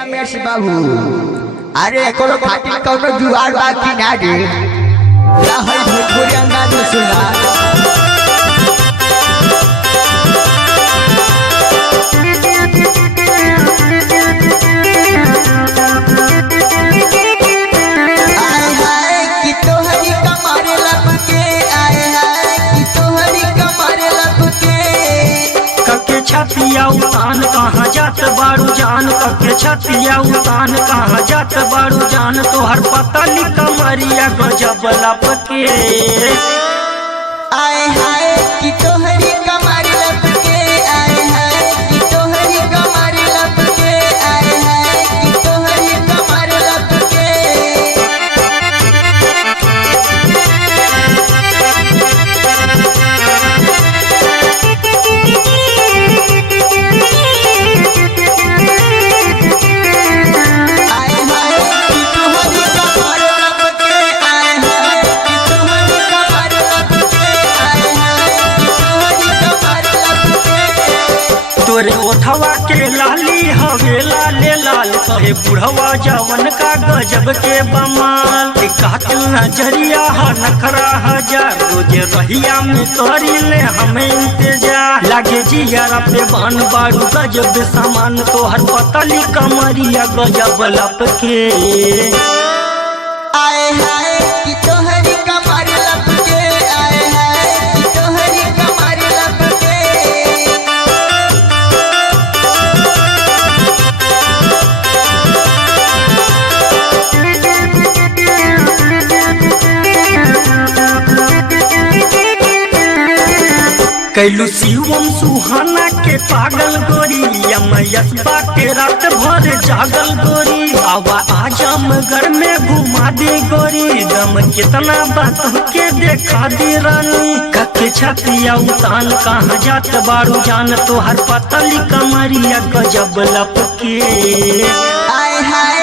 रमेश बाबू अरे कोनो खातिर कोनो जुआर बाकी ना रे या है भोजपुरी अंदाज में सुना छतिया उतान कहाँ जात बारू जान कके छतिया उतान कहाँ जात बारू जान तोहर पतली कमरिया गजब लपके आए हाय कि तोहरी कमर लपके आए हाय कि तोहरी कमर लपके आए हाय कि तोहरी कमर लपके तोरे ओठवा के लाली हवे लाले लाल कहे बुढ़वा जवन का गजब के बमाल कातिल नजरिया ह नखरा हजार रोजे रहिया में करी ले हमें इंतजार लागे जियारा पे बान बारू गजब सामान तोहर पतली कमरिया गजब लपके आए हाय कि तोहरी कमर लपके आए हाय कि तोहरी कमर लपके कैलू शिवम सुहाना के पागल गोरी यमयसबा के रात भर जागल गोरी आवा आजम घर में घुमा दे गोरी दम कितना बात के देखा दे रानी कके छतिया उतान कहाँ जात बारू जान तोहर पतली कमरिया गजब लपके आए हाय